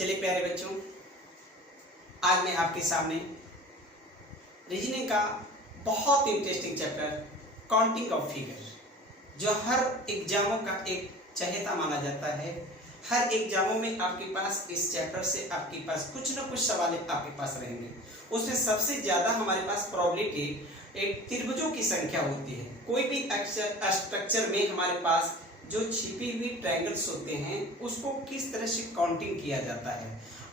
चलिए प्यारे बच्चों, आज मैं आपके सामने रीजनिंग का बहुत interesting chapter counting of figure, जो हर एग्जामों का एक चहेता माना जाता है। हर एग्जामों में आपके पास इस चैप्टर से आपके पास कुछ ना कुछ सवाल आपके पास रहेंगे। उसमें सबसे ज़्यादा हमारे पास प्रोबेबिलिटी एक त्रिभुजों की संख्या होती है। कोई भी स्ट्रक्चर में हमारे पास जो छिपी हुई ट्रायंगल्स होते हैं उसको किस तरह से काउंटिंग किया जाता है,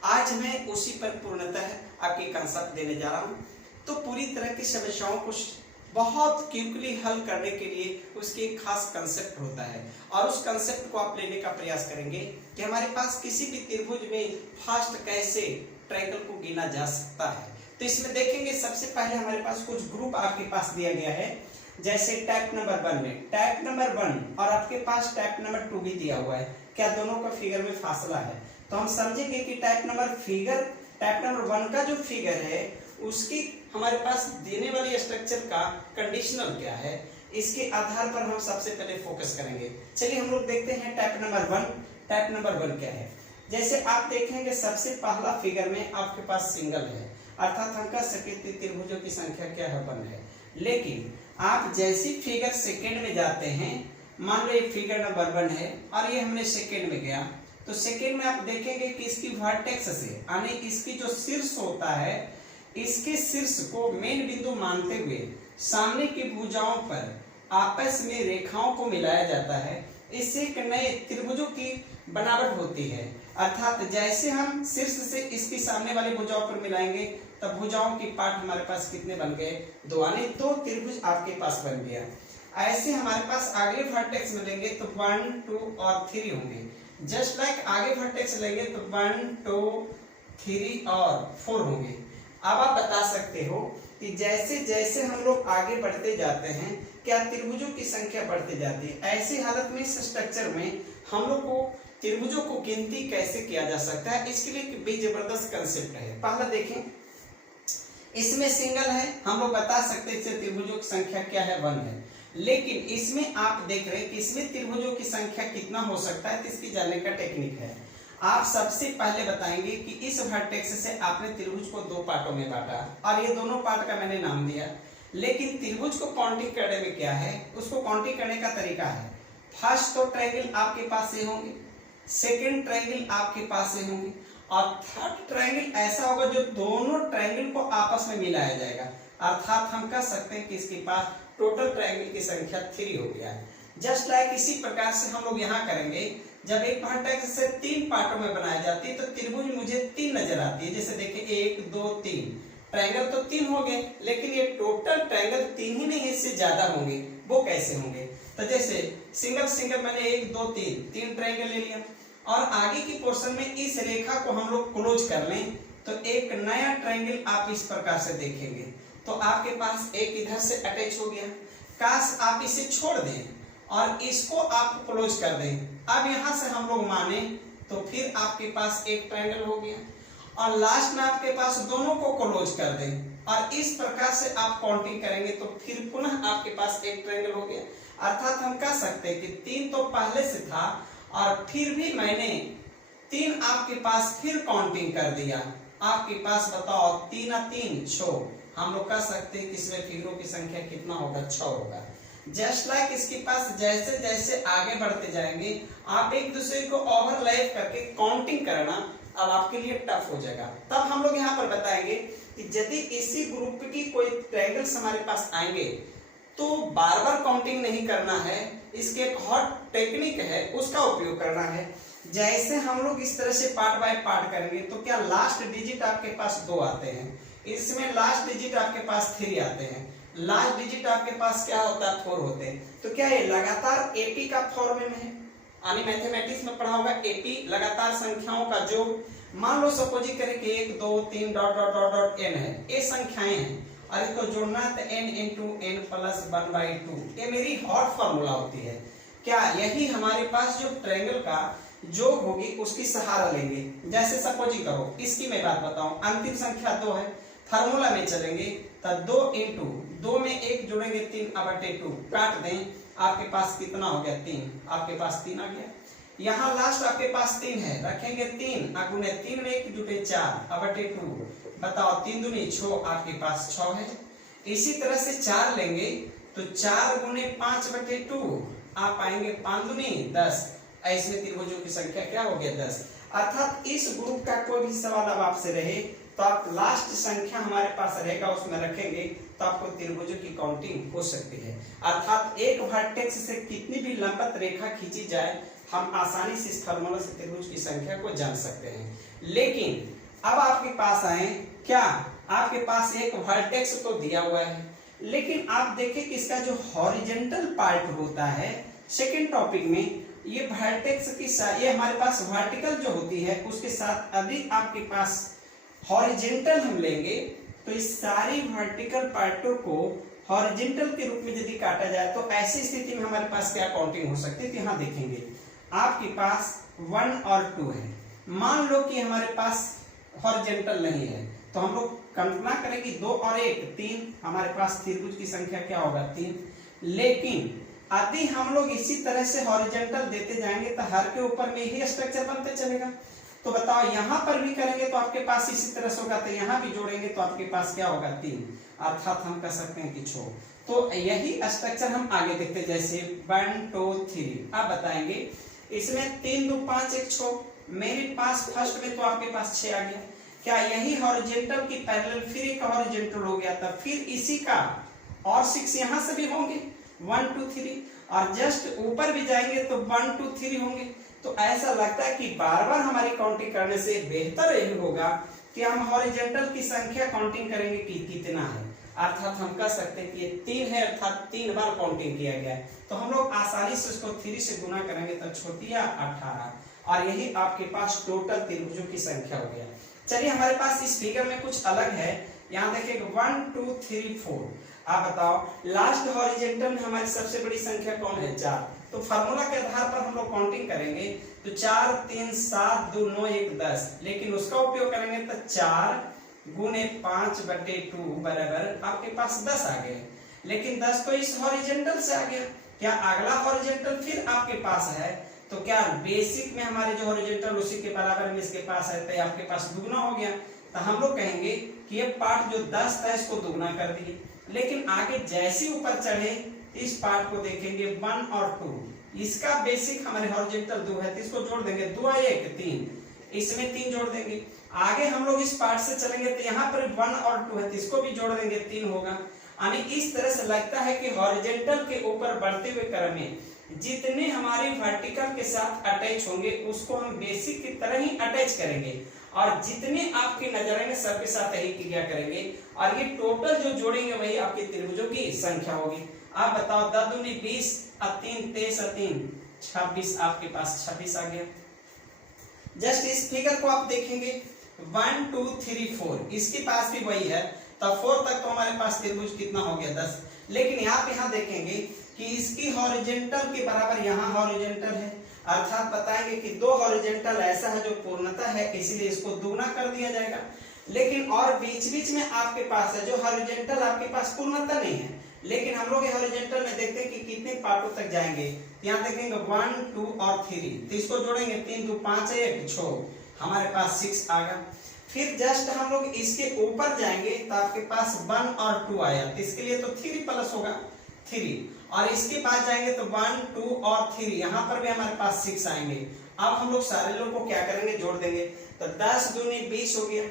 आज मैं उसी पर पूर्णतः आपके कंसेप्ट देने जा रहा हूँ। तो पूरी तरह की समस्याओं को बहुत क्विकली हल करने के लिए उसके एक खास कंसेप्ट होता है, और उस कंसेप्ट को आप लेने का प्रयास करेंगे कि हमारे पास किसी भी त्रिभुज में फास्ट कैसे ट्रायंगल को गिना जा सकता है। तो इसमें देखेंगे, सबसे पहले हमारे पास कुछ ग्रुप आपके पास दिया गया है, जैसे टाइप नंबर 1 में टाइप नंबर 1 और आपके पास टाइप नंबर 2 भी दिया हुआ है। क्या दोनों का फिगर में फासला है? तो हम समझेंगे कि टाइप नंबर 1 का जो फिगर है उसकी हमारे पास देने वाली स्ट्रक्चर का कंडीशनल क्या है, इसके आधार पर हम सबसे पहले फोकस करेंगे। चलिए हम लोग देखते हैं टाइप नंबर 1 क्या है। जैसे आप देखेंगे सबसे पहला फिगर में आपके पास सिंगल है, अर्थात हम कह सकते त्रिभुजों की संख्या क्या है, 1 है। लेकिन आप जैसी फिगर सेकेंड में जाते हैं, मान लो ये फिगर नंबर 1 है और ये हमने सेकेंड में गया, तो सेकेंड में आप देखेंगे कि इसकी वर्टेक्स से यानी इसकी जो शीर्ष होता है, इसके शीर्ष को मेन बिंदु मानते हुए सामने की भुजाओं पर आपस में रेखाओं को मिलाया जाता है। इससे एक नए त्रिभुजों की बनावट होती है। अर्थात जैसे हम शीर्ष से इसकी सामने वाली भुजाओं पर मिलाएंगे तब भुजाओं की पार्ट हमारे पास कितने बन गए, 2, यानी 2 त्रिभुज आपके पास बन गया। ऐसे हमारे पास आगे वर्टेक्स मिलेंगे तो 1, 2 और 3 होंगे। जस्ट लाइक आगे वर्टेक्स लेंगे तो 1, 2, 3 और 4 होंगे। अब आप बता सकते हो कि जैसे जैसे हम लोग आगे बढ़ते जाते हैं क्या त्रिभुजों की संख्या बढ़ती जाती है। ऐसी हालत में इस स्ट्रक्चर में हम लोग को त्रिभुजों को गिनती कैसे किया जा सकता है, इसके लिए एक भी जबरदस्त कंसेप्ट है। पहला देखें, इसमें सिंगल है, हम लोग बता सकते हैं त्रिभुजों की संख्या क्या है, 1 है। लेकिन इसमें आप देख रहे हैं कि इसमें त्रिभुजों की संख्या कितना हो सकता है, तो इसकी जानने का टेक्निक है। आप सबसे पहले बताएंगे कि इस वर्टेक्स से आपने त्रिभुज को 2 पार्टों में बांटा और ये दोनों पार्ट का मैंने नाम दिया। लेकिन त्रिभुज को काउंटिंग करने में क्या है, उसको काउंटिंग करने का तरीका है। फर्स्ट तो ट्रायंगल आपके पास से होंगे, सेकेंड ट्रायंगल आपके पास से होंगे और थर्ड ट्रायंगल ऐसा होगा जो दोनों ट्रायंगल को आपस में मिलाया जाएगा। अर्थात हम कह सकते हैं कि इसके पास टोटल ट्रायंगल की संख्या 3 हो गया है। जस्ट लाइक इसी प्रकार से हम लोग यहाँ करेंगे, जब एक वर्टेक्स से 3 पार्टों में बनाई जाती है तो त्रिभुज मुझे 3 नजर आती है। जैसे देखिए 1, 2, 3 ट्रायंगल तो 3 हो गए, लेकिन ये टोटल ट्रायंगल 3 ही नहीं, इससे ज्यादा होंगे। वो कैसे होंगे? तो जैसे सिंगल मैंने 1, 2, 3 ट्रायंगल ले लिया और आगे की पोर्शन में इस रेखा को हम लोग क्लोज कर लें तो एक नया ट्रायंगल आप इस प्रकार से देखेंगे। तो आपके पास एक इधर से अटैच हो गया, काश आप इसे छोड़ दें और इसको आप क्लोज कर दें। अब यहां से हम लोग माने तो फिर आपके पास एक ट्रायंगल हो गया और लास्ट में आपके पास दोनों को क्लोज कर दें और इस प्रकार से आप काउंटिंग करेंगे तो फिर पुनः आपके पास एक ट्रायंगल हो गया। अर्थात हम कह सकते हैं कि 3 तो पहले से था और फिर भी मैंने 3 आपके पास फिर काउंटिंग कर दिया। आपके पास बताओ 3 और 3 6, हम लोग कह सकते हैं कि इसमें फिगरों की संख्या कितना होगा, 6 होगा। जस्ट लाइक इसके पास जैसे जैसे आगे बढ़ते जाएंगे आप एक दूसरे को ओवरलैप करके काउंटिंग करना अब आपके लिए टफ हो जाएगा। तब हम लोग यहाँ पर बताएंगे कि यदि इसी ग्रुप की कोई ट्रायंगल्स हमारे पास आएंगे तो बार बार काउंटिंग नहीं करना है, इसके एक हॉट टेक्निक है उसका उपयोग करना है। जैसे हम लोग इस तरह से पार्ट बाय पार्ट करेंगे तो क्या लास्ट डिजिट आपके पास 2 आते हैं, इसमें लास्ट डिजिट आपके पास 3 आते हैं, लास्ट डिजिट आपके पास क्या होता है, 4 होते हैं। तो क्या ये लगातार एपी का फॉर्म में है, यानी मैथमेटिक्स में पढ़ा होगा एपी लगातार संख्याओं का योग। मान लो सपोज करें कि 1, 2, 3 dot dot dot dot n है, ये संख्याएं हैं और इसको जोड़ना है तो n × n + 1/2, ये मेरी हॉट फॉर्मूला होती है। क्या यही हमारे पास जो ट्रायंगल का योग होगी उसकी सहारा लेंगे। जैसे सपोज करो, इसकी मैं बात बताऊं, अंतिम संख्या 2 है, फार्मूला में चलेंगे तो 2 × 2 में 1 जोड़ेंगे 3/2 काट दें, आपके पास कितना हो गया, 3, आपके पास 3 आ गया। यहाँ लास्ट आपके पास 3 है, रखेंगे 3 गुने 3 में 1 जुटे 4 बटे 2, बताओ 3 दूनी 6, आपके पास 6 है। इसी तरह से 4 लेंगे तो 4 गुने 5 बटे 2 आप पाएंगे 5 दूनी 10, ऐसे त्रिभुजों की संख्या क्या हो गया 10। अर्थात इस ग्रुप का कोई भी सवाल अब आपसे रहे तो आप लास्ट संख्या हमारे पास रहेगा उसमें रखेंगे तो आपको त्रिभुजों की काउंटिंग हो सकती है। अर्थात एक वर्टेक्स से कितनी भी लंबवत रेखा खींची जाए हम आसानी से इस फार्मूला से त्रिभुज की संख्या को जान सकते हैं। लेकिन अब आपके पास आए, क्या आपके पास एक वर्टेक्स तो दिया हुआ है, लेकिन आप देखें कि इसका जो हॉरिजॉन्टल पार्ट होता है सेकंड टॉपिक में, ये वर्टेक्स की ये हमारे पास वर्टिकल जो होती है उसके साथ अधिक आपके पास हॉरिजॉन्टल हम लेंगे तो इस सारी वर्टिकल पार्टों को हॉरिजॉन्टल के रूप में यदि काटा जाए तो ऐसी स्थिति में हमारे पास क्या काउंटिंग हो सकती है। तो यहाँ देखेंगे आपके पास 1 और 2 है, मान लो कि हमारे पास हॉरिजॉन्टल नहीं है तो हम लोग कल्पना करेंगे 2 और 1 3, हमारे पास त्रिभुज की संख्या क्या होगा 3। लेकिन यदि हम लोग इसी तरह से हॉरिजॉन्टल देते जाएंगे तो हर के ऊपर में ही स्ट्रक्चर बनते चलेगा। तो बताओ यहाँ पर भी करेंगे तो आपके पास इसी तरह से होगा, तो यहाँ भी जोड़ेंगे तो आपके पास क्या होगा 3, अर्थात हम कह सकते हैं कि 6। तो यही स्ट्रक्चर हम आगे देखते जैसे 1 2 3। आप बताएंगे इसमें 3 2 5 1 6, मेरे पास फर्स्ट में तो आपके पास 6 आ गया। क्या यही हॉरिजॉन्टल की पैरेलल फिर एक हॉरिजॉन्टल हो गया था, फिर इसी का और 6 यहाँ से भी होंगे 1 2 3, और जस्ट ऊपर भी जाएंगे तो 1 2 3 होंगे। तो ऐसा लगता है कि बार बार हमारी काउंटिंग करने से बेहतर यही होगा कि हम हॉरिजॉन्टल की संख्या काउंटिंग करेंगे कि कितना है, अर्थात हम कह सकते हैं कि ये 3 है, अर्थात 3 बार काउंटिंग किया गया है। तो हम लोग आसानी से उसको 3 से गुना करेंगे तो छोटिया 18, और यही आपके पास टोटल त्रिभुजों की संख्या हो गया। चलिए हमारे पास इस फिगर में कुछ अलग है, यहाँ देखिए 1 2 3 4। आप बताओ लास्ट हॉरिजॉन्टल में हमारी सबसे बड़ी संख्या कौन है 4। तो फार्मूला के आधार पर हम लोग काउंटिंग करेंगे तो 4 3 7 2 9 1 10, लेकिन उसका उपयोग करेंगे तो 4 गुने 5 बटे 2 बराबर आपके पास 10 आ गए। लेकिन 10 तो इस हॉरिजॉन्टल से आ गया, क्या अगला हॉरिजॉन्टल फिर आपके पास है तो क्या बेसिक में हमारे जो हॉरिजॉन्टल उसी के बराबर में इसके पास है तो आपके पास दुगना हो गया। तो हम लोग कहेंगे कि ये पार्ट जो 10 था इसको दुगना कर दिए, लेकिन आगे जैसे ऊपर चढ़े इस पार्ट को देखेंगे 1 और 2, इसका बेसिक हमारे हॉरिजॉन्टल 2 है तो इसको जोड़ देंगे 2 और 1 3, इसमें 3 जोड़ देंगे। आगे हम लोग इस पार्ट से चलेंगे तो यहाँ पर 1 और 2 है तो इसको भी जोड़ देंगे 3 होगा। यानी इस तरह से लगता है कि हॉरिजॉन्टल के ऊपर बढ़ते हुए क्रम में जितने हमारे वर्टिकल के साथ अटैच होंगे उसको हम बेसिक की तरह ही अटैच करेंगे, और जितने आपके नजर आएंगे सबके साथ यही क्रिया करेंगे, और ये टोटल जो जोड़ेंगे वही आपके त्रिभुजों की संख्या होगी। आप बताओ 10 दूनी 20 और 3 23 और 3 26, आपके पास 26 आ गया। जस्ट इस फिगर को आप देखेंगे 1 2 3 4, इसके पास भी वही है, तब 4 तक तो हमारे पास त्रिभुज कितना हो गया 10। लेकिन आप यहाँ देखेंगे कि इसकी हॉरिजॉन्टल के बराबर यहाँ हॉरिजॉन्टल है, अर्थात बताएंगे कि 2 हॉरिजॉन्टल ऐसा है जो पूर्णता है, इसीलिए इसको दुगना कर दिया जाएगा। लेकिन और बीच बीच में आपके पास है जो हॉरिजॉन्टल आपके पास पूर्णता नहीं है, लेकिन हम लोग हॉरिजॉन्टल में देखते हैं कि कितने पार्टों तक जाएंगे। यहाँ देखेंगे 1 2 और 3, तो इसको जोड़ेंगे 3 2 5 1 6, हमारे पास 6 आ गया। फिर जस्ट हम लोग इसके ऊपर जाएंगे तो आपके पास 1 और 2 आया, तो इसके लिए तो 3 प्लस होगा 3, और इसके बाद जाएंगे तो 1 2 और 3, यहाँ पर भी हमारे पास 6 आएंगे। अब हम लोग सारे लोग को क्या करेंगे जोड़ देंगे, तो 10 दूनी 20 हो गया,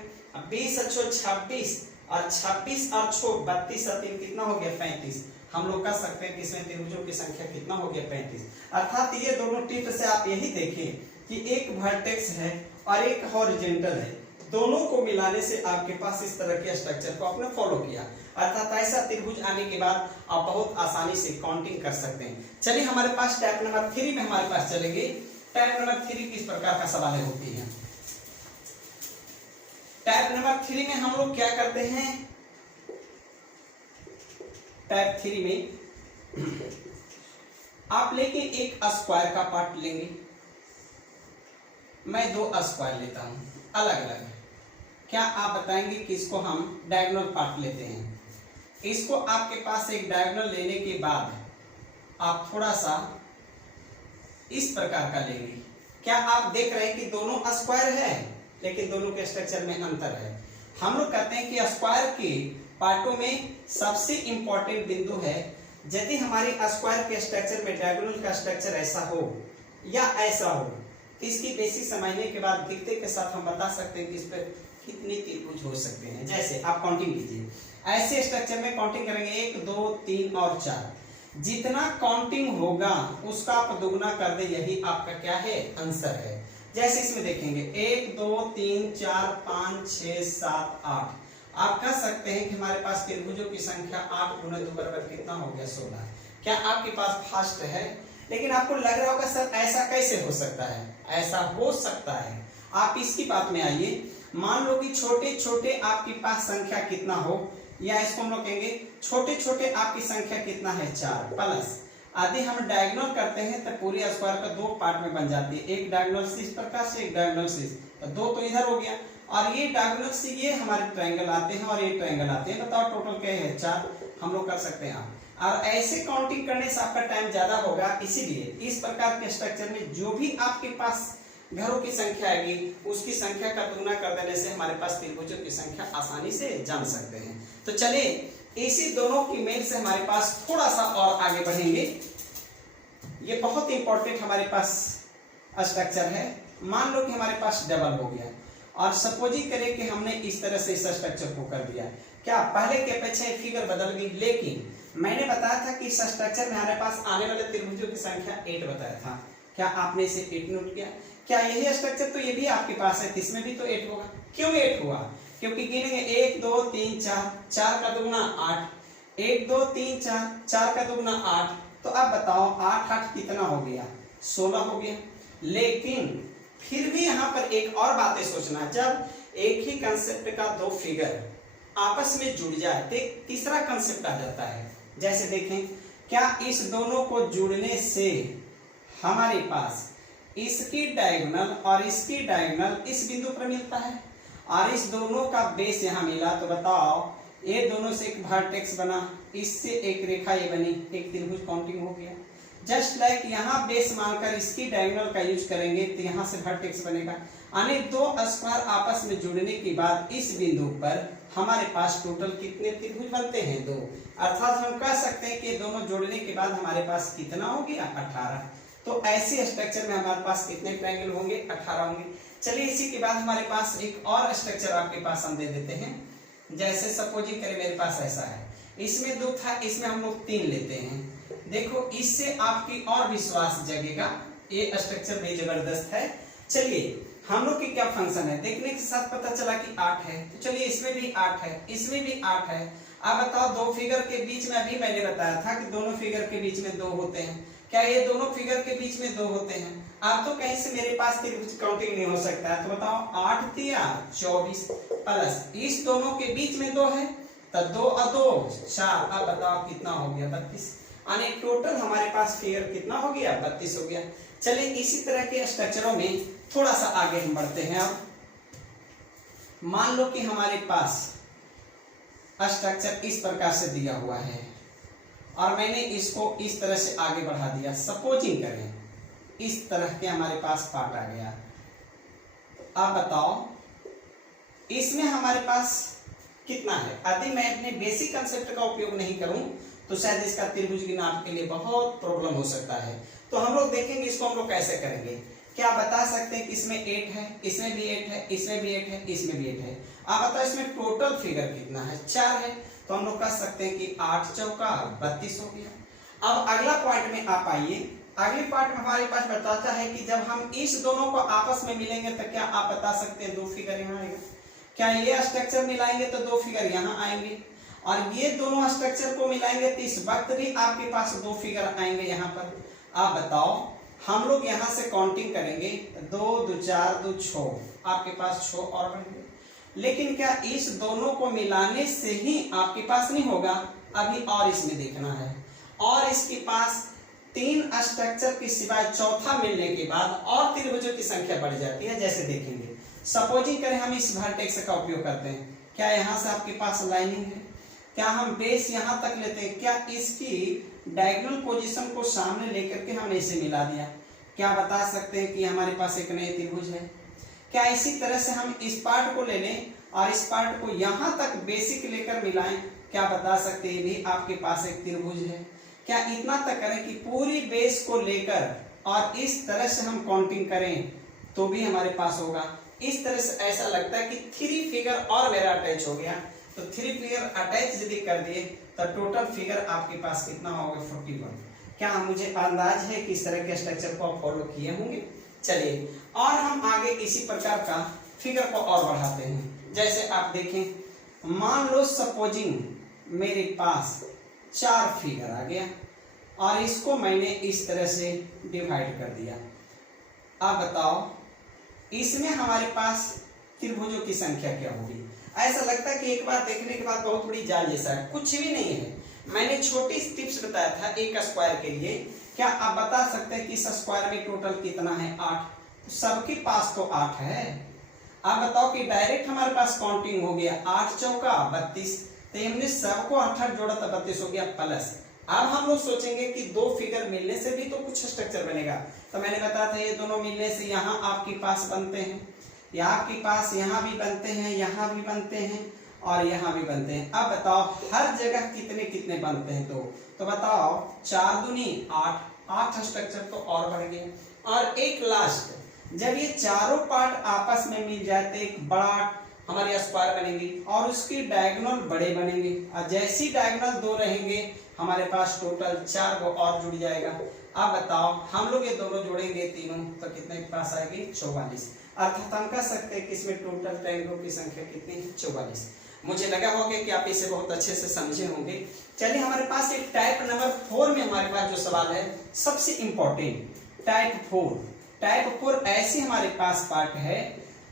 20 अच्छो 26, और 26 और 6 32 और 3 कितना हो गया 35। हम लोग कह सकते हैं कि इसमें त्रिभुजों की संख्या कितना हो गया 35। अर्थात ये दोनों टिप से आप यही देखें कि एक वर्टेक्स है और एक हॉरिजॉन्टल है, दोनों को मिलाने से आपके पास इस तरह के स्ट्रक्चर को आपने फॉलो किया, अर्थात ऐसा त्रिभुज आने के बाद आप बहुत आसानी से काउंटिंग कर सकते हैं। चलिए हमारे पास टाइप नंबर 3 में हमारे पास चलेंगे। टाइप नंबर 3 किस प्रकार का सवाल होती है। टाइप नंबर 3 में हम लोग क्या करते हैं, टाइप 3 में आप लेके एक स्क्वायर का पार्ट लेंगे, मैं 2 स्क्वायर लेता हूं अलग अलग। क्या आप बताएंगे कि इसको हम डायगोनल पार्ट लेते हैं। इसको आपके पास एक डायगोनल लेने के बाद आप थोड़ा सा इस प्रकार का लेंगे, क्या आप देख रहे हैं कि दोनों स्क्वायर है, लेकिन दोनों के स्ट्रक्चर में अंतर है। हम लोग कहते हैं कि स्क्वायर के पार्टों में सबसे इंपॉर्टेंट बिंदु है, यदि हमारे स्क्वायर के स्ट्रक्चर में डायगोनल का स्ट्रक्चर ऐसा हो या ऐसा हो, तो इसकी बेसिक समझने के बाद दिखते के साथ हम बता सकते हैं कि इस पर कितने त्रिभुज हो सकते हैं। जैसे आप काउंटिंग कीजिए, ऐसे स्ट्रक्चर में काउंटिंग करेंगे 1 2 3 और 4, जितना काउंटिंग होगा उसका आप दुगना कर दे, यही आपका क्या है, आंसर है। जैसे इसमें देखेंगे 1 2 3 4 5 6 7 8, आप कह सकते हैं कि हमारे पास त्रिभुजों की संख्या 8 गुना 2 बराबर कितना हो गया, 16। क्या आपके पास फास्ट है? लेकिन आपको लग रहा होगा सर ऐसा कैसे हो सकता है? ऐसा हो सकता है। आप इसकी बात में आइए, मान लो कि छोटे छोटे आपके पास संख्या कितना हो, या इसको हम लोग कहेंगे छोटे छोटे आपकी संख्या कितना है, 4 प्लस यदि हम डायगोनल करते हैं तो पूरी स्क्वायर का 2 पार्ट में बन जाती है, एक डायगोनल से इस प्रकार से, एक डायगोनल से, तो 2 तो इधर हो गया, और ये डायगोनल से ये हमारे ट्रायंगल आते हैं और ये ट्रायंगल आते हैं। बताओ टोटल क्या है, 4 हम लोग कर सकते हैं। और ऐसे काउंटिंग करने से आपका टाइम ज्यादा होगा, इसीलिए इस प्रकार के स्ट्रक्चर में जो भी आपके पास घरों की संख्या आएगी उसकी संख्या का तुलना कर देने से हमारे पास त्रिभुजों की संख्या आसानी से जान सकते हैं। तो चलिए इसी दोनों की मेल से हमारे पास थोड़ा सा और आगे बढ़ेंगे। ये बहुत इंपॉर्टेंट हमारे पास स्ट्रक्चर है। मान लो कि हमारे पास डबल हो गया, और सपोजिंग करें कि हमने इस तरह से इस स्ट्रक्चर को कर दिया, क्या पहले के अपेक्षा फिगर बदल गई? लेकिन मैंने बताया था कि इस स्ट्रक्चर में हमारे पास आने वाले त्रिभुजों की संख्या 8 बताया था। क्या आपने इसे 8 नोट किया? क्या यही स्ट्रक्चर तो ये भी आपके पास है, इसमें भी तो 8 होगा। क्यों 8 हुआ? क्योंकि गिनेंगे 1 2 3 4, 4 का दुगुना 8, 1 2 3 4, 4 का दुगुना 8, तो अब बताओ 8 8 कितना हो गया, 16 हो गया। लेकिन फिर भी यहाँ पर एक और बातें सोचना, जब एक ही कंसेप्ट का 2 फिगर आपस में जुड़ जाए तो एक तीसरा कंसेप्ट आ जाता है। जैसे देखें, क्या इस दोनों को जुड़ने से हमारे पास इसकी डायगोनल और इसकी डायगोनल इस बिंदु पर मिलता है, और इस दोनों का बेस यहाँ मिला, तो बताओ ये दोनों से एक वर्टेक्स बना, इससे एक रेखा ये बनी, एक त्रिभुज काउंटिंग हो गया। जस्ट लाइक यहाँ बेस मानकर इसकी डायगोनल का यूज करेंगे तो यहाँ से वर्टेक्स बनेगा। यानी 2 स्क्वायर आपस में जुड़ने के बाद इस बिंदु पर हमारे पास टोटल कितने त्रिभुज बनते हैं, 2। अर्थात हम कह सकते हैं कि दोनों जोड़ने के बाद हमारे पास कितना हो गया, 18। तो ऐसे स्ट्रक्चर में हमारे पास कितने ट्रायंगल होंगे, 18 होंगे। चलिए इसी के बाद हमारे पास एक और स्ट्रक्चर आपके पास हम दे देते हैं। जैसे सपोजिंग करें मेरे पास ऐसा है, इसमें 2 था, इसमें हम लोग 3 लेते हैं। देखो इससे आपकी और विश्वास जगेगा, ये स्ट्रक्चर भी जबरदस्त है। चलिए हम लोग की क्या फंक्शन है, देखने के साथ पता चला कि 8 है, तो चलिए इसमें भी 8 है, इसमें भी 8 है। अब बताओ 2 फिगर के बीच में, अभी मैंने बताया था कि दोनों फिगर के बीच में 2 होते हैं, क्या ये दोनों फिगर के बीच में 2 होते हैं? अब तो कहीं से मेरे पास त्रिभुज काउंटिंग नहीं हो सकता है, तो बताओ 8 तिया 24 प्लस इस दोनों के बीच में 2 है, तो 2 और 2 4। अब बताओ कितना हो गया, 32। यानी टोटल हमारे पास फिगर कितना हो गया, 32 हो गया। चलिए इसी तरह के स्ट्रक्चरों में थोड़ा सा आगे हम बढ़ते हैं। अब मान लो कि हमारे पास स्ट्रक्चर इस प्रकार से दिया हुआ है और मैंने इसको इस तरह से आगे बढ़ा दिया। सपोजिंग करें इस तरह के हमारे पास पार्ट आ गया। अब बताओ इसमें हमारे पास कितना है? यदि मैं अपने बेसिक कंसेप्ट का उपयोग नहीं करूं तो शायद इसका त्रिभुज गिनाने के लिए बहुत प्रॉब्लम हो सकता है। तो हम लोग देखेंगे इसको हम लोग कैसे करेंगे। क्या बता सकते हैं कि इसमें 8 है, इसमें भी 8 है, इसमें भी 8 है, इसमें भी 8 है। आप बताओ इसमें टोटल फिगर कितना है, 4 है। तो हम लोग कह सकते हैं कि 8 चौका 32 हो गया। अब अगला पॉइंट में आप आइए। अगले पार्ट में हमारे पास बताता है कि जब हम इस दोनों को आपस में मिलेंगे तो क्या आप बता सकते हैं 2 फिगर यहाँ आएगा। क्या ये स्ट्रक्चर मिलाएंगे तो 2 फिगर यहाँ आएंगे, और ये दोनों स्ट्रक्चर को मिलाएंगे तो इस वक्त भी आपके पास 2 फिगर आएंगे यहाँ पर। आप बताओ हम लोग यहाँ से काउंटिंग करेंगे, 2 2 4 2 6, आपके पास 6 और बढ़ेंगे। लेकिन क्या इस दोनों को मिलाने से ही आपके पास नहीं होगा, अभी और इसमें देखना है। और इसके पास 3 स्ट्रक्चर के सिवाय चौथा मिलने के बाद और त्रिभुजों की संख्या बढ़ जाती है। जैसे देखेंगे सपोजिंग करें हम इस वर्टेक्स का उपयोग करते हैं, क्या यहाँ से आपके पास लाइनिंग है, क्या हम बेस यहाँ तक लेते हैं, क्या इसकी डायगोनल पोजीशन को सामने लेकर के हमने इसे मिला दिया, क्या बता सकते हैं कि हमारे पास एक नए त्रिभुज है? क्या इसी तरह से हम इस पार्ट को ले लें और इस पार्ट को यहाँ तक बेसिक लेकर मिलाएं, क्या बता सकते हैं ये भी आपके पास एक त्रिभुज है? क्या इतना तक करें कि पूरी बेस को लेकर और इस तरह से हम काउंटिंग करें तो भी हमारे पास होगा। इस तरह से ऐसा लगता है कि थ्री फिगर और मेरा अटैच हो गया, तो थ्री फिगर अटैच यदि कर दिए तो टोटल फिगर आपके पास कितना होगा? 41। क्या मुझे अंदाज है कि इस तरह के स्ट्रक्चर को आप फॉलो किए होंगे? चलिए और हम आगे इसी प्रकार का फिगर को और बढ़ाते हैं। जैसे आप देखें, मान लो सपोजिंग मेरे पास 4 फिगर आ गया और इसको मैंने इस तरह से डिवाइड कर दिया। अब बताओ इसमें हमारे पास त्रिभुजों की संख्या क्या होगी? ऐसा लगता है कि एक बार देखने के बाद बहुत बड़ी जाल जैसा है, कुछ भी नहीं है। मैंने छोटी टिप्स बताया था एक स्क्वायर के लिए। क्या आप बता सकते हैं कि इस स्क्वायर में टोटल कितना है? 8। तो सबके पास तो 8 है। आप बताओ कि डायरेक्ट हमारे पास काउंटिंग हो गया 8 चौका 32, तो हमने सबको 8 जोड़ा तो 32 हो गया प्लस। अब हम लोग सोचेंगे कि दो फिगर मिलने से भी तो कुछ स्ट्रक्चर बनेगा, तो मैंने बताया था ये दोनों मिलने से यहाँ आपके पास बनते हैं, या आपके पास यहाँ भी बनते हैं, यहाँ भी बनते हैं और यहाँ भी बनते हैं। अब बताओ हर जगह कितने कितने बनते हैं? तो बताओ 4 दूनी 8 स्ट्रक्चर तो और बढ़ गया। और एक लास्ट, जब ये चारों पार्ट आपस में मिल जाए तो एक बड़ा हमारे स्क्वायर बनेंगे और उसकी डायगोनल बड़े बनेंगे, और जैसी डायगोनल 2 रहेंगे हमारे पास टोटल 4 को और जुड़ जाएगा। अब बताओ हम लोग ये दोनों जोड़ेंगे तीनों तो कितने के पास आएगी? 44। अर्थात हम कह सकते हैं कि इसमें टोटल ट्रायंगलों की संख्या कितनी है? 44। मुझे लगा होगा कि आप इसे बहुत अच्छे से समझे होंगे। चलिए हमारे पास एक टाइप नंबर 4 में हमारे पास जो सवाल है सबसे इंपॉर्टेंट टाइप 4। टाइप 4 ऐसी हमारे पास पार्ट है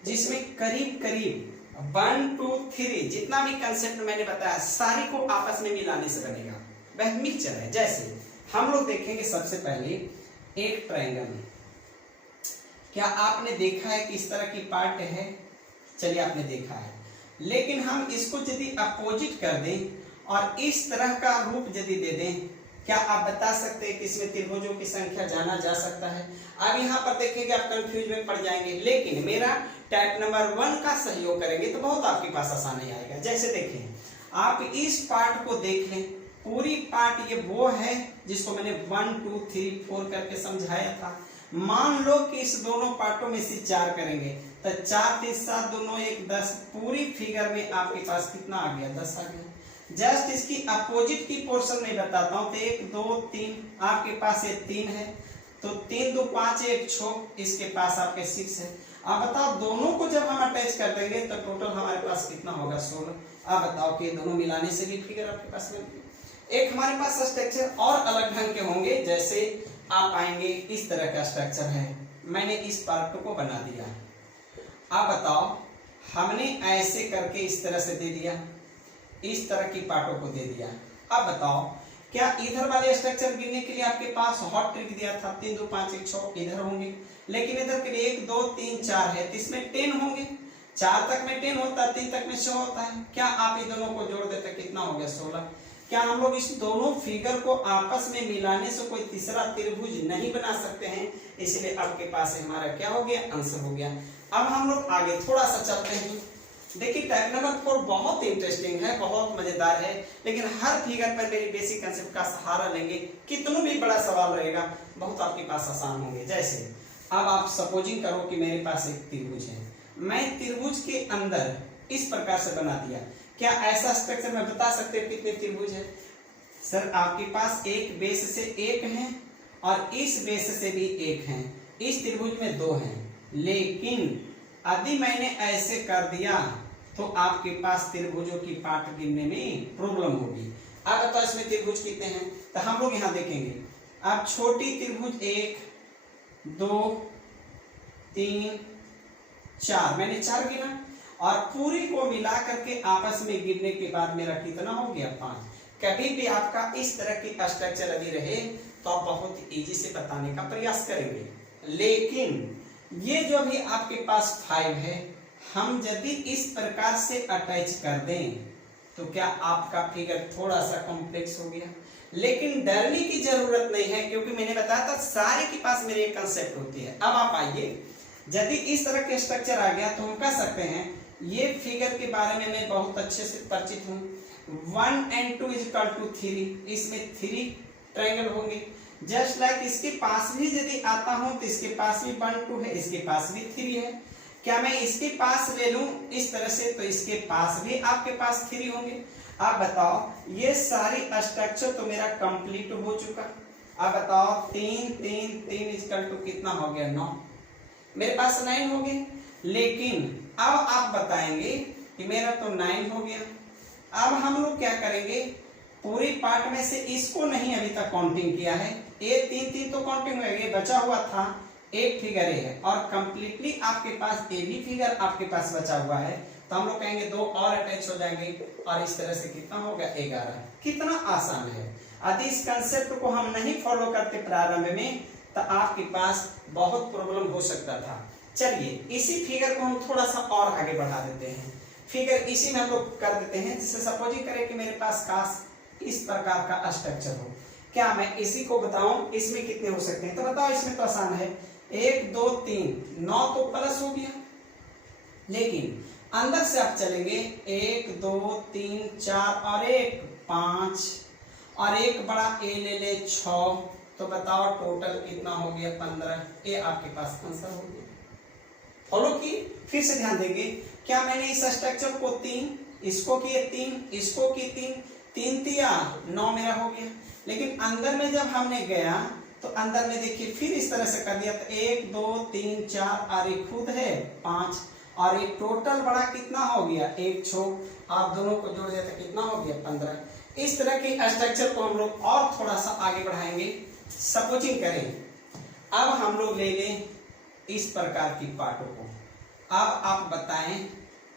जिसमें करीब करीब 1 2 3 जितना भी कंसेप्ट मैंने बताया सारी को आपस में मिलाने से बनेगा, वह मिक्सचर है। जैसे हम लोग देखेंगे सबसे पहले एक ट्रायंगल। क्या आपने देखा है कि इस तरह की पार्ट है? चलिए आपने देखा है, लेकिन हम इसको यदि अपोजिट कर दें और इस तरह का रूप यदि दे दें, क्या आप बता सकते हैं कि इसमें त्रिभुजों की संख्या जाना जा सकता है? अब यहाँ पर देखेंगे आप कंफ्यूज में पड़ जाएंगे, लेकिन मेरा टाइप नंबर 1 का सहयोग करेंगे तो बहुत आपके पास आसानी आएगा। जैसे देखें, आप इस पार्ट को देख लें, पूरी पार्ट ये वो है जिसको मैंने 1 2 3 4 करके समझाया था। मान लो कि इस दोनों पार्टों में से 4 करेंगे तो 4 3 7 दोनों 1 10, पूरी फिगर में आपके पास कितना आ गया? 10 आ गया। जस्ट इसकी अपोजिट की पोर्शन में बताता हूं तो 1 2 3 आपके पास ये 3 है, तो 3 2 5 1 6, इसके पास आपके 6 है। अब बताओ दोनों को जब हम अटैच कर देंगे तो टोटल हमारे पास कितना होगा? 16। अब बताओ कि दोनों मिलाने से भी फिगर आपके पास मिलती है। एक हमारे पास स्ट्रक्चर और अलग ढंग के होंगे, जैसे आप आएंगे इस तरह का स्ट्रक्चर है, मैंने इस पार्ट को बना दिया। अब बताओ हमने ऐसे करके इस तरह से दे दिया, इस तरह की पार्टों को दे दिया। अब बताओ क्या इधर वाले स्ट्रक्चर गिनने के लिए आपके पास हॉट ट्रिक दिया था? 3 2 5 1 6 इधर होंगे, लेकिन इधर के लिए 1 2 3 4 है तो इसमें 10 होंगे। 4 तक में 10 होता है, 3 तक में 6 होता है। क्या आप इन दोनों को जोड़ देते कितना हो गया? 16। क्या हम लोग इस दोनों फिगर को आपस में मिलाने से कोई तीसरा त्रिभुज नहीं बना सकते हैं? इसलिए आपके पास हमारा क्या हो गया? आंसर हो गया। अब हम लोग आगे थोड़ा सा चलते हैं। देखिए टाइप नंबर 4 बहुत इंटरेस्टिंग है, बहुत मजेदार है, लेकिन हर फिगर पर मेरी बेसिक कंसेप्ट का सहारा लेंगे, कितना भी बड़ा सवाल रहेगा बहुत आपके पास आसान होंगे। जैसे अब आप सपोजिंग करो कि मेरे पास एक त्रिभुज है, मैं त्रिभुज के अंदर इस प्रकार से बना दिया। क्या ऐसा स्ट्रक्चर में बता सकते हैं कितने त्रिभुज है? सर आपके पास एक बेस से एक है और इस बेस से भी एक है, इस त्रिभुज में 2 हैं, लेकिन यदि मैंने ऐसे कर दिया तो आपके पास त्रिभुजों की पार्ट गिनने में प्रॉब्लम होगी। अब बताओ इसमें त्रिभुज कितने हैं? तो हम लोग यहाँ देखेंगे। अब छोटी त्रिभुज 1 2 3 4, मैंने 4 गिना और पूरी को मिला करके आपस में गिनने के बाद मेरा कितना हो गया? 5। कभी भी आपका इस तरह की स्ट्रक्चर यदि रहे तो आप बहुत इजी से बताने का प्रयास करेंगे, लेकिन ये जो भी आपके पास 5 है, हम यदि इस प्रकार से अटैच कर दें तो क्या आपका फिगर थोड़ा सा कॉम्प्लेक्स हो गया? लेकिन डरने की जरूरत नहीं है, क्योंकि मैंने बताया था सारे के पास मेरे एक कंसेप्ट होती है। अब आप आइए, यदि इस तरह के स्ट्रक्चर आ गया तो हम कह सकते हैं ये फिगर के बारे में मैं बहुत अच्छे से परिचित हूँ। 1 and 2 = 3, इसमें 3 ट्रायंगल होंगे। जस्ट लाइक इसके पास भी यदि आता हूं तो इसके पास भी 1 2 है, इसके पास भी 3 है। क्या मैं इसके पास ले लूं इस तरह से तो इसके पास भी आपके पास 3 होंगे। आप बताओ ये सारी स्ट्रक्चर तो मेरा कंप्लीट हो चुका। आप बताओ 3 3 3 = कितना हो गया? 9। मेरे पास 9 हो गए। लेकिन अब आप बताएंगे कि मेरा तो 9 हो गया। अब हम लोग क्या करेंगे, पूरी पार्ट में से इसको नहीं अभी तक काउंटिंग किया है। ये 3 3 तो काउंटिंग हो गई, बचा हुआ था एक फिगर है और कंप्लीटली आपके पास ए भी फिगर आपके पास बचा हुआ है। तो हम लोग कहेंगे 2 और अटैच हो जाएंगे और इस तरह से कितना होगा? 11। कितना आसान है। यदि इस कंसेप्ट को हम नहीं फॉलो करते प्रारंभ में तो आपके पास बहुत प्रॉब्लम हो सकता था। चलिए इसी फिगर को हम थोड़ा सा और आगे बढ़ा देते हैं। फिगर इसी में हम लोग कर देते हैं। जैसे सपोजिंग करें कि मेरे पास काश इस प्रकार का स्ट्रक्चर हो, क्या मैं इसी को बताऊं इसमें कितने हो सकते हैं? तो बताओ, इसमें तो आसान है। 1 2 3 9 तो प्लस हो गया, लेकिन अंदर से आप चलेंगे 1 2 3 4 और 1 5 और एक बड़ा ए ले ले 6, तो बताओ टोटल कितना हो गया? 15। ये आपके पास आंसर हो गया। फॉलो की फिर से ध्यान देंगे, क्या मैंने इस स्ट्रक्चर को 3, इसको किए 3, इसको किए 3, 3 तिया 9 मेरा हो गया। लेकिन अंदर में जब हमने गया तो अंदर में देखिए फिर इस तरह से कर दिया तो 1 2 3 4 और एक खुद है 5 और एक टोटल बड़ा कितना हो गया? 1 6। आप दोनों को जोड़ दिया तो कितना हो गया? 15। इस तरह के स्ट्रक्चर को हम लोग और थोड़ा सा आगे बढ़ाएंगे। सपोजिंग करें अब हम लोग ले लें इस प्रकार की पार्टों को। अब आप बताएं,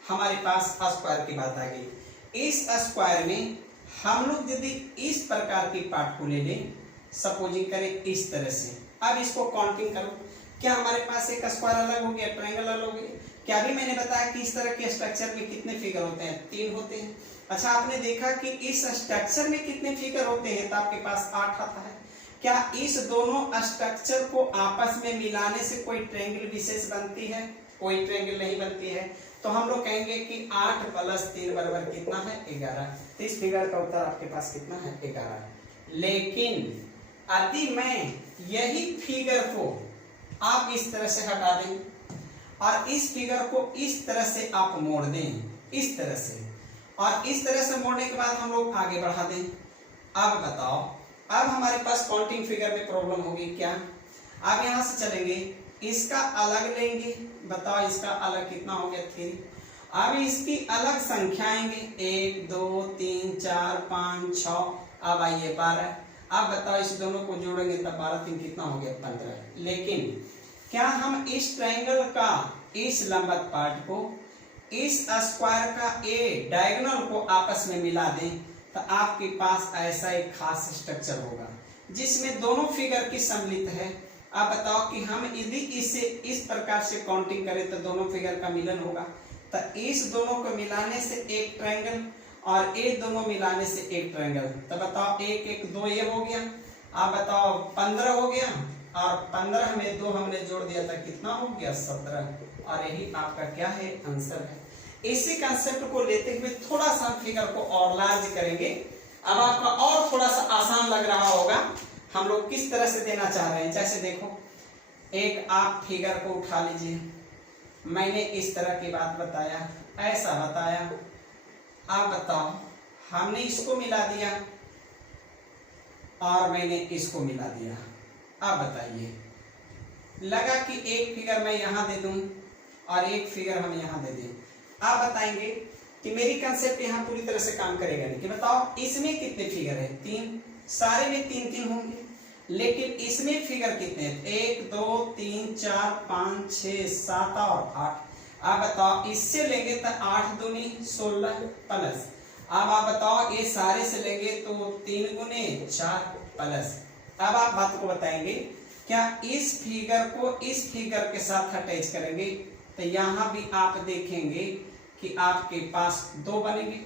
हमारे पास स्क्वायर की बात आ गई। इस स्क्वायर में हम लोग यदि इस प्रकार की पार्ट को ले लें, सपोजिंग करें इस तरह से। अब इसको काउंटिंग करो, क्या हमारे पास एक स्क्वायर अलग हो गया, ट्रायंगल अलग हो गया? क्या भी मैंने बताया कि इस तरह के स्ट्रक्चर में कितने फिगर होते हैं? 3 होते हैं। अच्छा, आपने देखा कि इस स्ट्रक्चर में कितने फिगर होते हैं? तो आपके पास 8 आता है। क्या इस दोनों स्ट्रक्चर को आपस में मिलाने से कोई ट्रायंगल विशेष बनती है? कोई ट्रायंगल नहीं बनती है। तो हम लोग कहेंगे कि 8 + 3 बराबर कितना है? 11। तो इस फिगर का उत्तर आपके पास कितना है? 11। लेकिन यदि मैं यही फिगर को आप इस तरह से हटा दें और इस फिगर को इस तरह से आप मोड़ दें, इस तरह से, और इस तरह से मोड़ने के बाद हम लोग आगे बढ़ा दें। अब बताओ, अब हमारे पास काउंटिंग फिगर में प्रॉब्लम होगी क्या? अब यहां से चलेंगे, इसका अलग लेंगे। बताओ इसका अलग कितना हो गया? 3। अब इसकी अलग संख्या आएंगे 1 2 3 4 5 6। अब आइए 12। अब बताओ इस दोनों को जोड़ेंगे तब 12 3 कितना हो गया? 15। लेकिन क्या हम इस ट्रायंगल का इस लंबवत पार्ट को इस स्क्वायर का ए डायगोनल को आपस में मिला दें तो आपके पास ऐसा एक खास स्ट्रक्चर होगा जिसमें दोनों फिगर की सम्मिलित है। आप बताओ कि हम यदि इसे इस प्रकार से काउंटिंग करें तो दोनों फिगर का मिलन होगा। तो इस दोनों को मिलाने से एक ट्रायंगल और ये दोनों मिलाने से एक ट्रायंगल। तो बताओ 1 1 2 ये हो गया। आप बताओ 15 हो गया और 15 में 2 हमने जोड़ दिया था, कितना हो गया? 17। और यही आपका क्या है? आंसर है। इसी कंसेप्ट को लेते हुए थोड़ा सा फिगर को और लार्ज करेंगे। अब आपका और थोड़ा सा आसान लग रहा होगा हम लोग किस तरह से देना चाह रहे हैं। जैसे देखो, एक आप फिगर को उठा लीजिए, मैंने इस तरह की बात बताया, ऐसा बताया। आप बताओ, हमने इसको मिला दिया और मैंने इसको मिला दिया। अब बताइए, लगा कि एक फिगर मैं यहां दे दूं और एक फिगर हम यहां दे दें। आप बताएंगे कि मेरी कंसेप्ट यहां पूरी तरह से काम करेगा नहीं। कि बताओ इसमें कितने फिगर है? 3। सारे में 3 3 होंगे, लेकिन इसमें फिगर कितने हैं? 1 2 3 4 5 6 7 और 8। आप बताओ इससे लेंगे तो 8 दूनी 16 प्लस। अब आप बताओ ये सारे से लेंगे तो 3 गुने 4 प्लस। अब आप बात को बताएंगे, क्या इस फिगर को इस फिगर के साथ अटैच करेंगे तो यहां भी आप देखेंगे कि आपके पास 2 बनेंगे।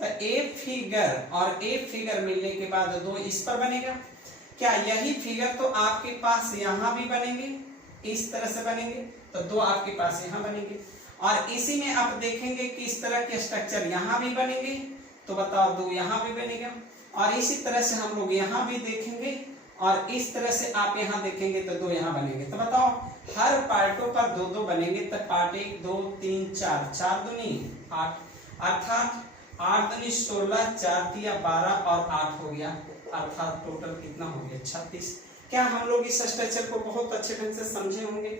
तो ए फिगर और ए फिगर मिलने के बाद दो इस पर बनेगा। क्या यही फिगर तो आपके पास यहां भी बनेंगे, इस तरह से बनेंगे, तो दो आपके पास यहां बनेंगे। और इसी में आप देखेंगे कि इस तरह के स्ट्रक्चर यहां भी बनेंगे, तो बताओ दो यहां भी बनेगा। और इसी तरह से हम लोग यहां भी देखेंगे और इस तरह से आप यहां देखेंगे तो दो यहां बनेंगे। तो बताओ हर पार्टों पर दो दो बनेंगे, तो पार्ट 1 2 3 4, 4 दूनी 8, अर्थात 8 दूनी 16, 4 तिया 12 और 8 हो गया, अर्थात टोटल कितना हो गया 36। क्या हम लोग इस स्ट्रक्चर को बहुत अच्छे ढंग से समझे होंगे?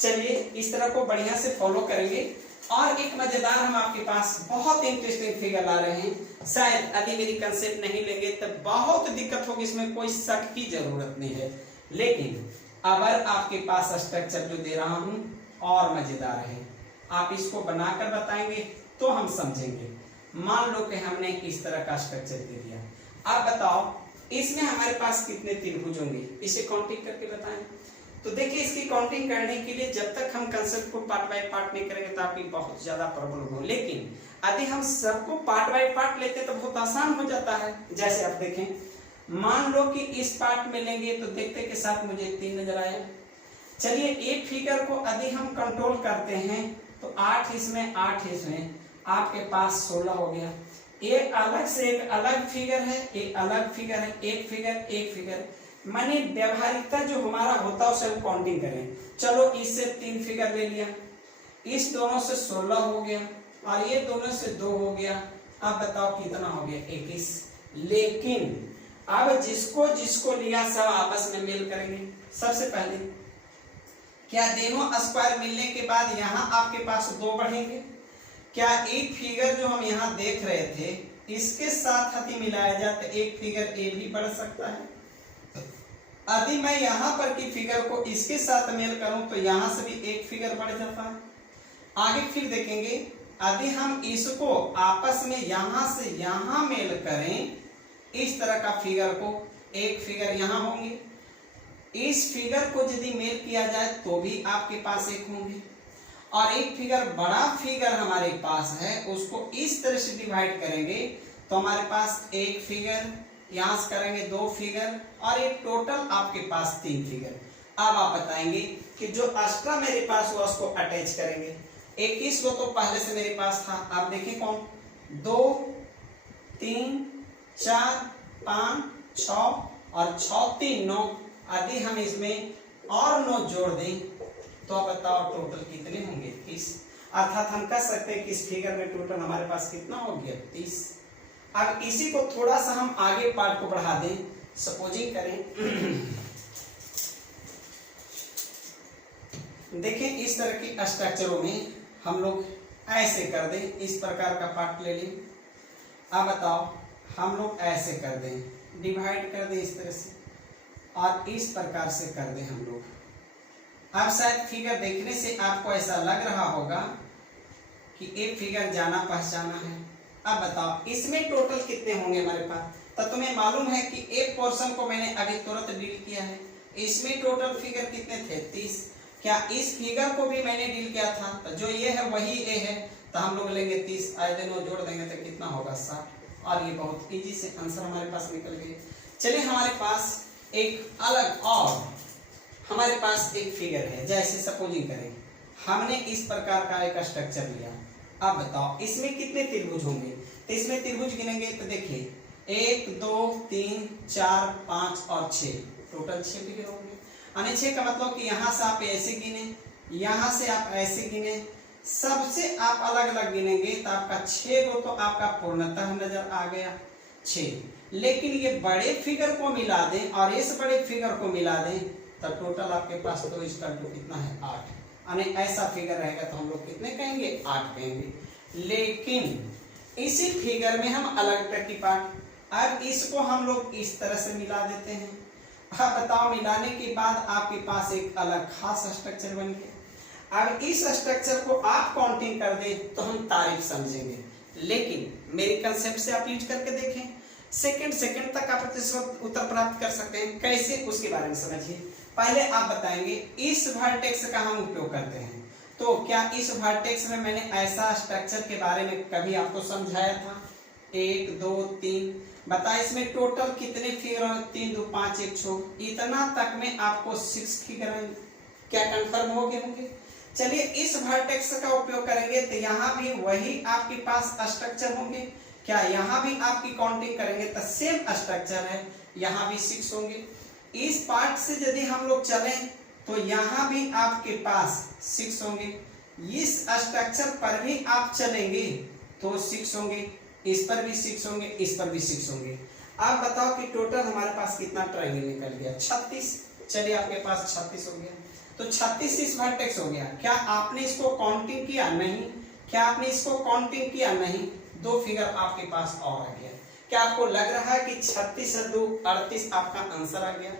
चलिए इस तरह को बढ़िया से फॉलो करेंगे। और एक मजेदार हम आपके पास बहुत इंटरेस्टिंग फिगर ला रहे हैं। शायद अभी मेरी कंसेप्ट नहीं लेंगे तो बहुत दिक्कत होगी, इसमें कोई शक की जरूरत नहीं है। लेकिन अगर आपके पास स्ट्रक्चर जो दे रहा हूं और मजेदार है, आप इसको बनाकर बताएंगे तो हम समझेंगे। मान लो कि हमने इस तरह का स्ट्रक्चर दे दिया, आप बताओ इसमें हमारे पास कितने त्रिभुज होंगे, इसे काउंटिंग करके बताएं। तो देखिए इसकी काउंटिंग करने के लिए जब तक हम कंसेप्ट को पार्ट बाय पार्ट नहीं करेंगे तो आपकी बहुत ज्यादा प्रॉब्लम हो। लेकिन यदि हम सबको पार्ट बाय पार्ट लेते तो बहुत आसान हो जाता है। जैसे आप देखें, मान लो कि इस पार्ट में लेंगे तो देखते के साथ मुझे 3 नजर आया। चलिए एक फिगर को यदि हम कंट्रोल करते हैं तो 8 इसमें 8 इसमें, आपके पास 16 हो गया। एक अलग से एक अलग फिगर है, एक अलग फिगर है, एक फिगर माने व्यवहारिकता जो हमारा होता है उसे हम काउंटिंग करें। चलो इससे 3 फिगर ले लिया, इस दोनों से 16 हो गया और ये दोनों से 2 हो गया। अब बताओ कितना हो गया 21। लेकिन अब जिसको जिसको लिया सब आपस में मेल करेंगे। सबसे पहले क्या दोनों स्क्वायर मिलने के बाद यहाँ आपके पास 2 बढ़ेंगे? क्या एक फिगर जो हम यहाँ देख रहे थे इसके साथ यदि मिलाया जाए तो एक फिगर ए भी बढ़ सकता है। यदि मैं यहाँ पर की फिगर को इसके साथ मेल करूं तो यहाँ से भी एक फिगर बढ़ जाता है। आगे फिर देखेंगे यदि हम इसको आपस में यहाँ से यहाँ मेल करें, इस तरह का फिगर को, एक फिगर यहाँ होंगे, इस फिगर को यदि मेल किया जाए तो भी आपके पास एक होंगे। और एक फिगर बड़ा फिगर हमारे पास है उसको इस तरह से डिवाइड करेंगे तो हमारे पास एक फिगर, यहां से करेंगे 2 फिगर और एक टोटल आपके पास 3 फिगर। अब आप बताएंगे कि जो एक्स्ट्रा मेरे पास हुआ उसको अटैच करेंगे। 21 को तो पहले से मेरे पास था, आप देखिए कौन, 2 3 4 5 6 और 6 3 9। यदि हम इसमें और 9 जोड़ दें तो आप बताओ टोटल कितने होंगे 30। अर्थात हम कह सकते हैं कि इस फिगर में टोटल हमारे पास कितना हो गया 30। अब इसी को थोड़ा सा हम आगे पार्ट को बढ़ा दें, सपोजिंग करें देखें इस तरह की स्ट्रक्चरों में हम लोग ऐसे कर दें, इस प्रकार का पार्ट ले लें। अब बताओ हम लोग ऐसे कर दें, डिवाइड कर दें इस तरह से और इस प्रकार से कर दें हम लोग। अब शायद फिगर देखने से आपको ऐसा लग रहा होगा कि एक फिगर जाना पहचाना है। अब बताओ इसमें टोटल कितने होंगे हमारे पास? तो तुम्हें मालूम है कि एक पोर्शन को मैंने अभी तुरंत डील किया है, इसमें टोटल फिगर कितने थे 30। क्या इस फिगर को भी मैंने डील किया था? तो जो ये है वही ए है, तो हम लोग लेंगे 30, आए दिनों जोड़ देंगे तो कितना होगा 60। और ये बहुत इजी से आंसर हमारे पास निकल गए। चलिए हमारे पास एक अलग और हमारे पास एक फिगर है, जैसे सपोजिंग करें हमने इस प्रकार का एक स्ट्रक्चर लिया। अब बताओ इसमें कितने त्रिभुज होंगे? तो इसमें त्रिभुज गिनेंगे तो देखिए 1 2 3 4 5 और 6, टोटल 6 फिगर होंगे। यानी 6 का मतलब कि यहाँ से आप ऐसे गिने, यहाँ से आप ऐसे गिने, सबसे आप अलग अलग गिनेंगे तो आपका 6 को तो आपका पूर्णतः नजर आ गया 6। लेकिन ये बड़े फिगर को मिला दें और इस बड़े फिगर को मिला दें तो टोटल आपके पास तो इसका कितना है 8। यानी ऐसा फिगर रहेगा तो हम लोग कितने कहेंगे 8 कहेंगे। लेकिन इसी फिगर में हम अलग तरह की पार्ट, अब इसको हम लोग इस तरह से मिला देते हैं। अब बताओ मिलाने के बाद आपके पास एक अलग खास स्ट्रक्चर बन गया। अब इस स्ट्रक्चर को आप काउंटिंग कर दें तो हम तारीफ समझेंगे, लेकिन मेरी कंसेप्ट से आप यूज करके देखें, सेकंड तक आप उत्तर प्राप्त कर सकते हैं। कैसे उसके बारे में समझिए। पहले आप बताएंगे इस वर्टेक्स का हम उपयोग करते हैं, तो क्या इस वर्टेक्स में मैंने ऐसा स्ट्रक्चर के बारे में कभी आपको समझाया था? 1 2 3, बता इसमें टोटल कितने फिगर हैं? 3 2 5 1 6, इतना तक में आपको 6 फिगर हैं। क्या कंफर्म हो गए होंगे? चलिए इस वर्टेक्स का उपयोग करेंगे तो यहाँ भी वही आपके पास स्ट्रक्चर होंगे। क्या यहाँ भी आपकी काउंटिंग करेंगे तो सेम स्ट्रक्चर है, यहाँ भी 6 होंगे। इस पार्ट से यदि हम लोग चलें तो यहाँ भी आपके पास 6 होंगे। इस स्ट्रक्चर पर भी आप चलेंगे तो 6 होंगे, इस पर भी 6 होंगे, इस पर भी 6 होंगे। आप बताओ कि टोटल हमारे पास कितना ट्रायंगल निकल गया? 36। चलिए आपके पास 36 हो गया, तो 36 इस वर्टेक्स हो गया। क्या आपने इसको काउंटिंग किया? नहीं। क्या आपने इसको काउंटिंग किया? नहीं। 2 फिगर आपके पास और आ गया। क्या आपको लग रहा है कि 36 और 2 38 आपका आंसर आ गया?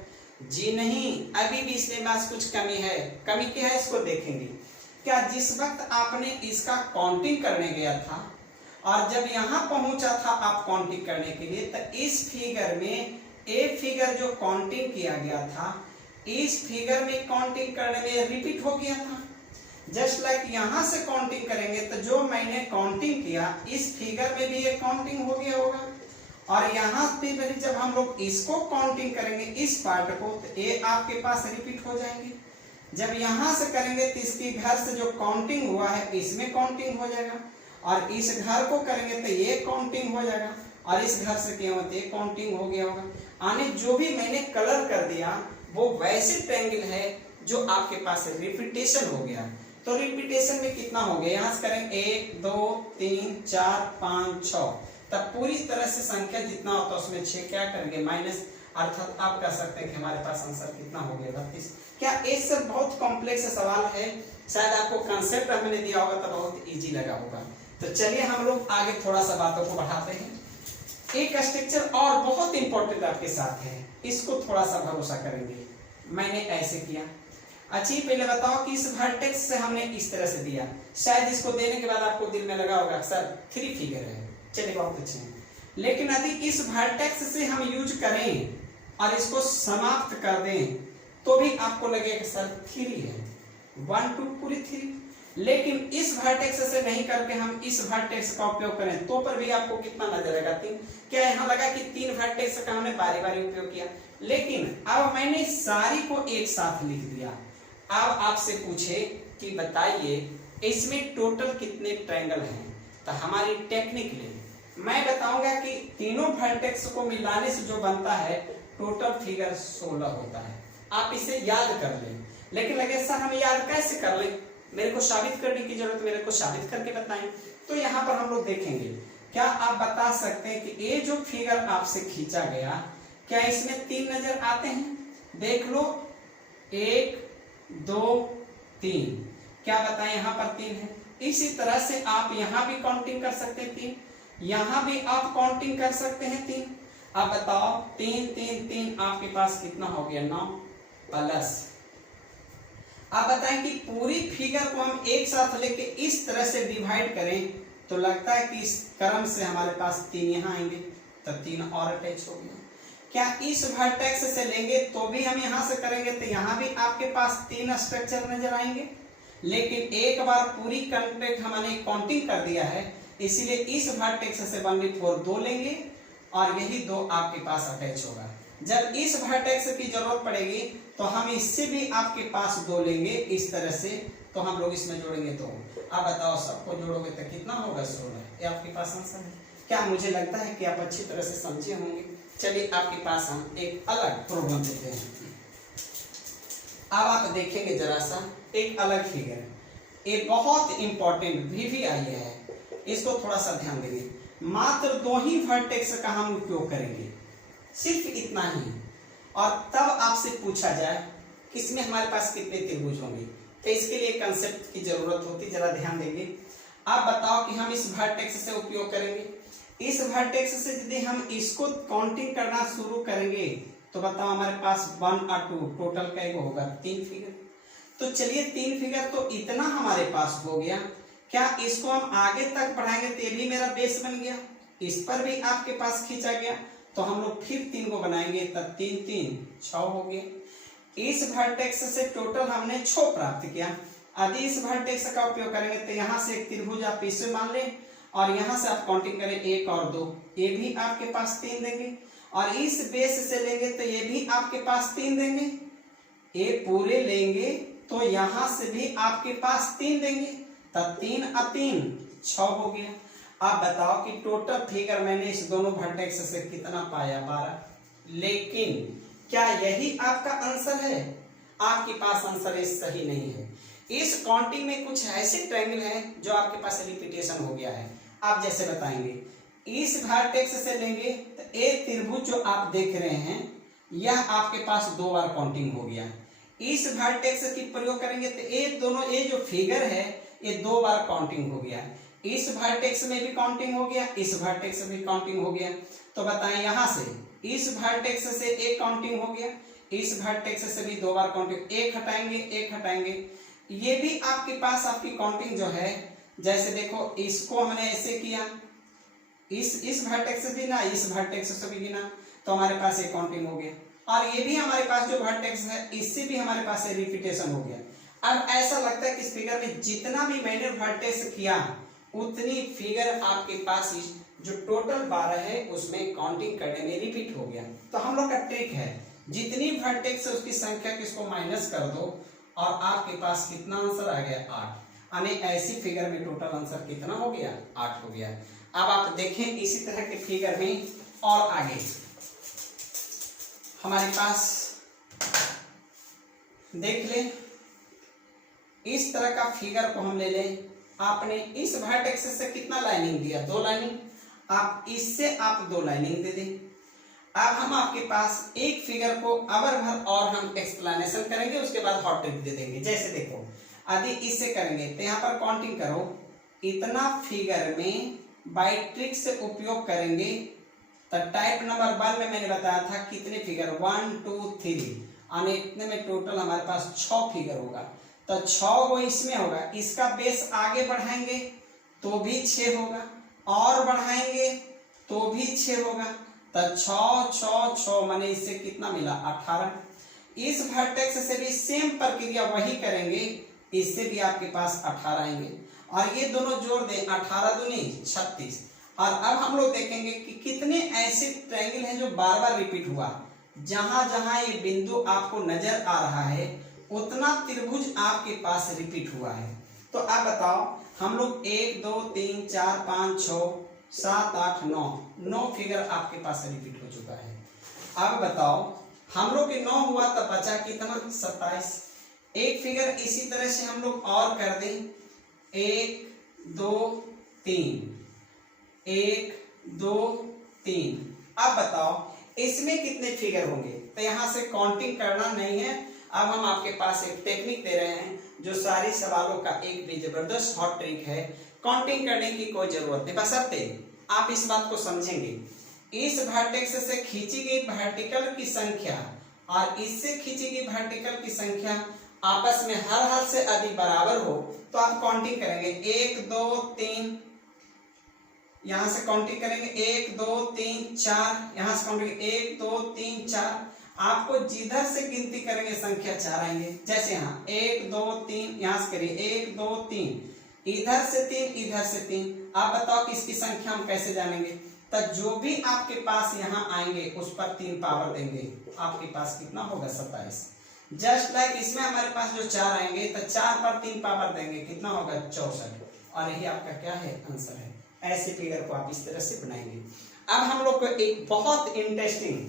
जी नहीं, अभी भी इसमें बस कुछ कमी है। कमी क्या है इसको देखेंगे। क्या जिस वक्त आपने इसका काउंटिंग करने गया था और जब यहाँ पहुंचा था आप काउंटिंग करने के लिए, तो इस फिगर में एक फिगर जो काउंटिंग किया गया था इस फिगर में काउंटिंग करने में रिपीट हो गया था। जस्ट लाइक यहाँ से काउंटिंग करेंगे तो जो मैंने काउंटिंग किया इस फिगर में भी ये काउंटिंग हो गया होगा, और यहाँ पे भी जब हम लोग इसको काउंटिंग करेंगे इस पार्ट को तो ये आपके पास रिपीट हो जाएंगे। जब यहाँ से करेंगे तो इसके घर से जो काउंटिंग हुआ है इसमें काउंटिंग हो जाएगा, और इस घर को करेंगे तो ये काउंटिंग हो जाएगा, और इस घर से क्या होता है काउंटिंग हो गया होगा। आने जो भी मैंने कलर कर दिया वो वैसे ट्रायंगल है जो आपके पास रिपीटेशन हो गया। तो रिपीटेशन में कितना हो गया? यहाँ से करेंगे 1 2 3 4 5 6, तब पूरी तरह से संख्या जितना होता है उसमें 6 क्या करेंगे? माइनस, अर्थात आप कह सकते हैं कि हमारे पास आंसर कितना हो गया? 32। क्या ये सब बहुत कॉम्प्लेक्स सवाल है? शायद आपको कंसेप्ट हमने दिया होगा तो बहुत इजी लगा होगा। तो चलिए हम लोग आगे थोड़ा सा बातों को बढ़ाते हैं। एक स्ट्रक्चर और बहुत इंपॉर्टेंट आपके साथ है, इसको थोड़ा सा भरोसा करेंगे। मैंने ऐसे किया। अच्छी पहले बताओ कि इस वर्टेक्स से हमने इस तरह से दिया, शायद इसको देने के बाद आपको दिल में लगा होगा सर 3 फिगर है। चलिए बहुत अच्छे हैं, लेकिन यदि इस वर्टेक्स से हम यूज करें और इसको समाप्त कर दें तो भी आपको लगेगा सर 3 है, 1 2 पूरी 3। लेकिन इस वर्टेक्स से नहीं करके हम इस वर्टेक्स का उपयोग करें तो पर भी आपको कितना नजर आएगा? 3। क्या यहाँ लगा कि 3 वर्टेक्स का हमने बारी बारी उपयोग किया, लेकिन अब मैंने सारी को एक साथ लिख दिया। अब आपसे पूछे कि बताइए इसमें टोटल कितने ट्रायंगल हैं, तो हमारी टेक्निक ले मैं बताऊंगा कि तीनों वर्टेक्स को मिलाने से जो बनता है टोटल फिगर 16 होता है। आप इसे याद कर लें, लेकिन लगे सर हम याद कैसे कर लें? मेरे को साबित करने की जरूरत, मेरे को साबित करके बताएं। तो यहाँ पर हम लोग देखेंगे। क्या आप बता सकते हैं कि ये जो फिगर आपसे खींचा गया क्या इसमें 3 नजर आते हैं? देख लो 1 2 3, क्या बताएं यहाँ पर 3 है। इसी तरह से आप यहाँ भी काउंटिंग कर सकते हैं 3, यहाँ भी आप काउंटिंग कर सकते हैं 3। अब बताओ 3 3 3 आपके पास कितना हो गया? 9 प्लस। आप बताएं कि पूरी फिगर को हम एक साथ लेके इस तरह से डिवाइड करें तो लगता है कि इस क्रम से हमारे पास 3 यहाँ आएंगे, तो 3 और अटैच हो गया। क्या इस वर्टेक्स से लेंगे तो भी हम यहाँ से करेंगे तो यहाँ भी आपके पास 3 स्ट्रक्चर नजर आएंगे, लेकिन एक बार पूरी कंटेंट हमने काउंटिंग कर दिया है, इसीलिए इस वर्टेक्स से 1/4 2 लेंगे और यही 2 आपके पास अटैच होगा। जब इस वर्टेक्स की जरूरत पड़ेगी तो हम इससे भी आपके पास 2 लेंगे इस तरह से, तो हम लोग इसमें जोड़ेंगे 2। अब बताओ सबको जोड़ोगे तो कितना होगा? 16। ये आपके पास आंसर है। क्या मुझे लगता है कि आप अच्छी तरह से समझे होंगे। चलिए आपके पास हम एक अलग प्रॉब्लम देते हैं। अब आप देखेंगे जरा सा एक अलग फिगर, ये बहुत इंपॉर्टेंट भी आई है, इसको थोड़ा सा ध्यान देंगे। मात्र 2 ही वर्टेक्स का हम उपयोग करेंगे, सिर्फ इतना ही, और तब आपसे पूछा जाए कि इसमें हमारे पास कितने त्रिभुज होंगे, तो इसके लिए कंसेप्ट की जरूरत होती, जरा ध्यान देंगे। आप बताओ कि हम इस वर्टेक्स से उपयोग करेंगे, इस वर्टेक्स से यदि हम इसको काउंटिंग करना शुरू करेंगे तो बताओ हमारे पास 1 और 2 टोटल का एक होगा 3 फिगर। तो चलिए 3 फिगर तो इतना हमारे पास हो गया। क्या इसको हम आगे तक बढ़ाएंगे तो ये भी मेरा बेस बन गया, इस पर भी आपके पास खींचा गया, तो हम लोग फिर 3 को बनाएंगे तब 3 3 6 हो गए। इस वर्टेक्स से टोटल हमने 6 प्राप्त किया। यदि इस वर्टेक्स का उपयोग करेंगे तो यहाँ से एक त्रिभुज आप इसे मान लें और यहाँ से आप काउंटिंग करें 1 और 2, ये भी आपके पास 3 देंगे, और इस बेस से लेंगे तो ये भी आपके पास 3 देंगे, ये पूरे लेंगे तो यहाँ से भी आपके पास 3 देंगे, तब 3 और 3 6 हो गया। आप बताओ कि टोटल फिगर मैंने इस दोनों वर्टेक्स से कितना पाया? 12। लेकिन क्या यही आपका आंसर है? आपके पास आंसर इस सही नहीं है। इस काउंटिंग में कुछ ऐसे ट्रायंगल हैं जो आपके पास रिपीटेशन हो गया है। आप जैसे बताएंगे, इस वर्टेक्स से लेंगे तो एक त्रिभुज जो आप देख रहे हैं यह आपके पास 2 बार काउंटिंग हो गया। इस वर्टेक्स की प्रयोग करेंगे तो ये दोनों, ये जो फिगर है ये 2 बार काउंटिंग हो गया। इस वर्टेक्स में भी काउंटिंग हो गया, इस वर्टेक्स में भी काउंटिंग हो गया। तो बताएं, यहां से इस वर्टेक्स से एक काउंटिंग हो गया, इस वर्टेक्स से भी 2 बार काउंटिंग, एक हटाएंगे एक हटाएंगे, ये भी आपके पास आपकी काउंटिंग जो है, जैसे देखो इसको हमने ऐसे किया, इस वर्टेक्स से भी ना, इस वर्टेक्स से भी गिना, तो हमारे पास एक काउंटिंग हो गया। और ये भी हमारे पास जो वर्टेक्स है इससे भी हमारे पास रिपीटेशन हो गया। अब ऐसा लगता है कि इस फिगर में जितना भी मैंने वर्टेक्स किया उतनी फिगर आपके पास जो टोटल 12 है उसमें काउंटिंग करने में रिपीट हो गया। तो हम लोग का ट्रिक है, जितनी वर्टेक्स है उसकी संख्या किसको माइनस कर दो और आपके पास कितना आंसर आ गया? 8। यानी ऐसी फिगर में टोटल आंसर कितना हो गया? 8 हो गया। अब आप देखें इसी तरह के फिगर में और आगे हमारे पास देख ले, इस तरह का फिगर को हम ले लें। आपने इस वर्टेक्स से कितना लाइनिंग दिया? 2 लाइनिंग। आप इससे आप 2 लाइनिंग दे दें। अब हम आपके पास एक फिगर को अवर भर और हम एक्सप्लेनेशन करेंगे, उसके बाद हॉट ट्रिक दे देंगे। जैसे देखो, यदि इससे करेंगे तो यहाँ पर काउंटिंग करो, इतना फिगर में बाय ट्रिक से उपयोग करेंगे। तो टाइप नंबर 1 में मैंने बताया था कितने फिगर? 1 2 3, यानी इतने में टोटल हमारे पास 6 फिगर होगा। तो 6 वो इसमें होगा, इसका बेस आगे बढ़ाएंगे तो भी 6 होगा, और बढ़ाएंगे तो भी 6 होगा। तो 6 6 6 माने इससे कितना मिला? 18। इस वर्टेक्स से भी सेम प्रक्रिया वही करेंगे, इससे भी आपके पास 18 आएंगे, और ये दोनों जोड़ दें, 18 दूनी 36। और अब हम लोग देखेंगे कि कितने ऐसे ट्रायंगल हैं जो बार बार रिपीट हुआ। जहां जहां ये बिंदु आपको नजर आ रहा है उतना त्रिभुज आपके पास रिपीट हुआ है। तो आप बताओ, हम लोग 1 2 3 4 5 6 7 8 9 फिगर आपके पास रिपीट हो चुका है। अब बताओ, हम लोग के 9 हुआ तो बचा कितना? 27। एक फिगर इसी तरह से हम लोग और कर दें, 1 2 3, 1 2 3। अब बताओ इसमें कितने फिगर होंगे? तो यहां से काउंटिंग करना नहीं है। अब हम आपके पास एक टेक्निक दे रहे हैं जो सारी सवालों का एक भी जबरदस्त हॉट ट्रिक है। काउंटिंग करने की कोई जरूरत नहीं, बशर्ते आप इस बात को समझेंगे, इस वर्टेक्स से खींची गई वर्टिकल की संख्या और इससे खींची गई वर्टिकल की संख्या आपस में हर हाल से अधिक बराबर हो तो आप काउंटिंग करेंगे 1 2 3, यहां से काउंटिंग करेंगे 1 2 3 4, यहां से काउंटिंग 1 2 3 4। आपको जिधर से गिनती करेंगे संख्या 4 आएंगे। जैसे यहाँ 1 2 3, यहां से करिए 1 2 3, इधर से 3 इधर से 3। आप बताओ कि इसकी संख्या हम कैसे जानेंगे? तो जो भी आपके पास यहाँ आएंगे उस पर 3 पावर देंगे, आपके पास कितना होगा? 27। जस्ट लाइक इसमें हमारे पास जो 4 आएंगे तो 4 पर 3 पावर देंगे, कितना होगा? 64। और यही आपका क्या है? आंसर है। ऐसे फिगर को आप इस तरह से बनाएंगे। अब हम लोग को एक बहुत इंटरेस्टिंग,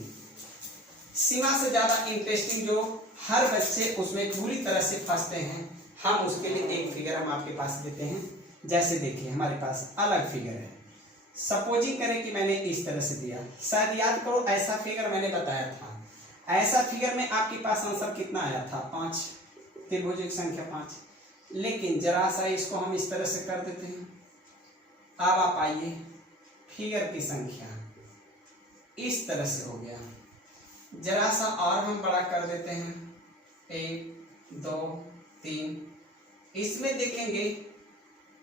सीमा से ज्यादा इंटरेस्टिंग, जो हर बच्चे उसमें पूरी तरह से फंसते हैं, हम उसके लिए एक फिगर हम आपके पास देते हैं। जैसे देखिए हमारे पास अलग फिगर है। सपोजिंग करें कि मैंने इस तरह से दिया, शायद याद करो ऐसा फिगर मैंने बताया था। ऐसा फिगर में आपके पास आंसर कितना आया था? 5, त्रिभुज की संख्या 5। लेकिन जरा सा इसको हम इस तरह से कर देते हैं। अब आप आइए, फिगर की संख्या इस तरह से हो गया, जरा सा और हम बड़ा कर देते हैं, 1 2 3। इसमें देखेंगे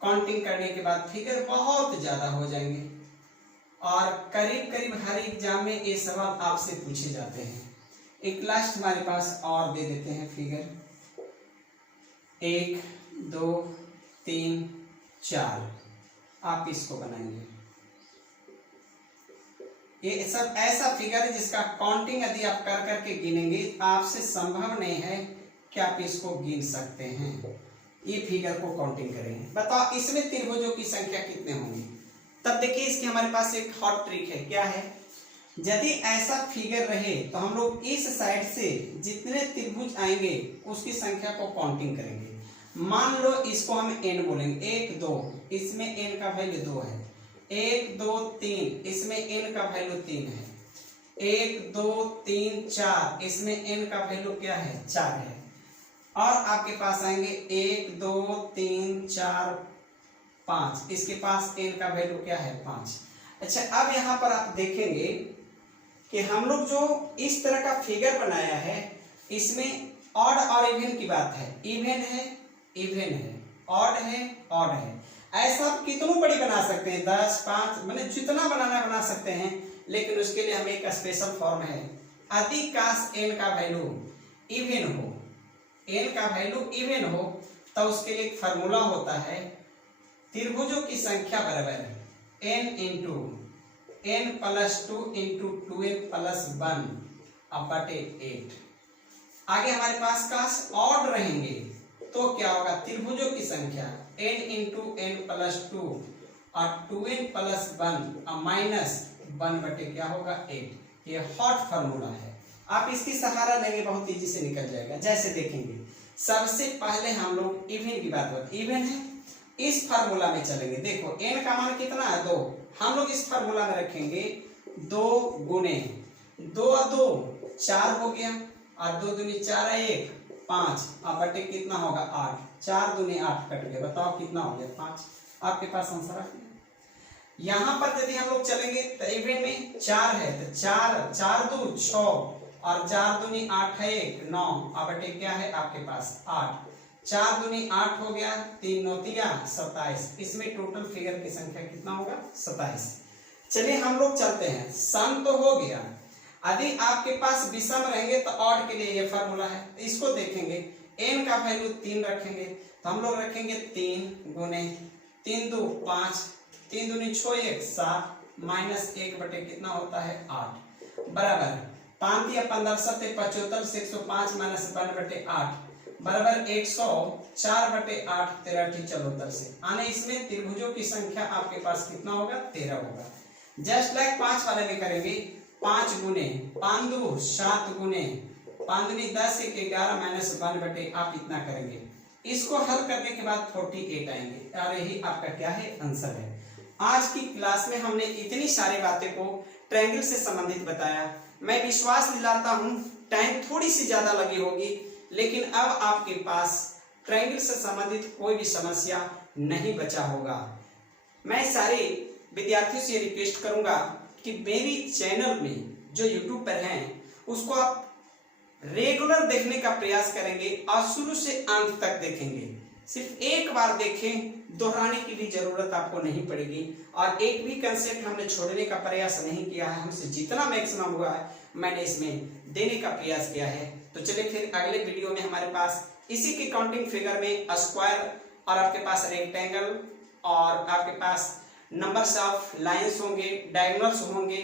काउंटिंग करने के बाद फिगर बहुत ज्यादा हो जाएंगे और करीब करीब हर एग्जाम में ये सवाल आपसे पूछे जाते हैं। एक लास्ट हमारे पास और दे देते हैं फिगर, 1 2 3 4। आप इसको बनाएंगे। ये सब ऐसा फिगर है जिसका काउंटिंग यदि आप कर करके गिनेंगे आपसे संभव नहीं है कि आप इसको गिन सकते हैं। ये फिगर को काउंटिंग करेंगे, बताओ इसमें त्रिभुजों की संख्या कितने होंगे। तब देखिए इसके हमारे पास एक हॉट ट्रिक है, क्या है, यदि ऐसा फिगर रहे तो हम लोग इस साइड से जितने त्रिभुज आएंगे उसकी संख्या को काउंटिंग करेंगे। मान लो इसको हम n बोलेंगे, 1 2, इसमें n का वैल्यू 2 है, 1 2 3, इसमें n का वैल्यू 3 है, 1 2 3 4, इसमें n का वैल्यू क्या है, 4 है। और आपके पास आएंगे 1 2 3 4 5, इसके पास n का वैल्यू क्या है, 5। अच्छा, अब यहाँ पर आप देखेंगे कि हम लोग जो इस तरह का फिगर बनाया है इसमें ऑड और इवन की बात है, इवन है इवन है, ऑड है ऑड है। ऐसा आप कितनों बड़ी बना सकते हैं, 10 5, मैंने जितना बनाना बना सकते हैं, लेकिन उसके लिए हमें एक स्पेशल फॉर्म है। यदि काश n का वैल्यू इवन हो, n का वैल्यू इवन हो तो उसके लिए एक फार्मूला होता है, त्रिभुजों की संख्या बराबर n into n plus 2 into 2n plus 1 Apte 8। आगे हमारे पास काश ऑड रहेंगे तो क्या होगा, त्रिभुजों की संख्या n इंटू n प्लस 2 और 2n प्लस 1 माइनस 1 बटे क्या होगा, 8। ये हॉट फार्मूला है, आप इसकी सहारा लेंगे बहुत इजी से निकल जाएगा। जैसे देखेंगे सबसे पहले हम लोग इवन की बात करें, इवन है इस फार्मूला में चलेंगे। देखो n का मान कितना है, 2, हम लोग इस फार्मूला में रखेंगे 2 गुने 2 और 2 4 हो गया, और 2 दूनी 4 है 1 5, अब बटे कितना होगा 8, 4 दूनी 8 कट गया, बताओ कितना हो गया 5। आपके पास आंसर आ गया। यहाँ पर यदि हम लोग चलेंगे तो इवन में 4 है तो 4 2 6 और 4 दूनी 8 है 1 9, अब बटे क्या है आपके पास 8, 4 दूनी 8 हो गया, 3 9 27, इसमें टोटल फिगर की संख्या कितना होगा, 27। चलिए हम लोग चलते हैं, सम तो हो गया। यदि आपके पास विषम रहेंगे तो ऑड के लिए ये फार्मूला है, इसको देखेंगे n का वैल्यू 3 रखेंगे तो हम लोग रखेंगे 3 गुने 3 2 5, 3 दूनी 6 1 7 माइनस 1 बटे कितना होता है 8, बराबर 5 दिया 15 7 75 से 105 माइनस 1 बटे 8 बराबर 104 बटे 8 13 74 से आने, इसमें त्रिभुजों की संख्या आपके पास कितना होगा, 13 होगा। जस्ट लाइक 5 वाले में करेंगे, 5 गुने 5 2 7 गुने 5 दूनी 10 1 11 माइनस 1 बटे आप इतना करेंगे। इसको हल करने के बाद 48 आएंगे और यही आपका क्या है, आंसर है। आज की क्लास में हमने इतनी सारी बातें को ट्रायंगल से संबंधित बताया। मैं विश्वास दिलाता हूँ टाइम थोड़ी सी ज्यादा लगी होगी, लेकिन अब आपके पास ट्रायंगल से संबंधित कोई भी समस्या नहीं बचा होगा। मैं सारे विद्यार्थियों से रिक्वेस्ट करूंगा कि मेरी चैनल में जो यूट्यूब पर हैं उसको आप रेगुलर देखने का प्रयास करेंगे और शुरू से अंत तक देखेंगे। सिर्फ एक बार देखें, दोहराने की भी जरूरत आपको नहीं पड़ेगी, और एक भी कंसेप्ट हमने छोड़ने का प्रयास नहीं किया है। हमसे जितना मैक्सिमम हुआ है मैंने इसमें देने का प्रयास किया है। तो चलिए फिर अगले वीडियो में हमारे पास इसी के काउंटिंग फिगर में स्क्वायर और आपके पास रेक्टेंगल और आपके पास नंबर्स ऑफ लाइंस होंगे, डायगोनल्स होंगे,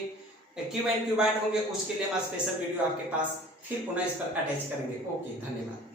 क्यूब एंड क्यूबॉइड होंगे, उसके लिए हम स्पेशल वीडियो आपके पास फिर पुनः इस पर अटैच करेंगे। ओके, धन्यवाद।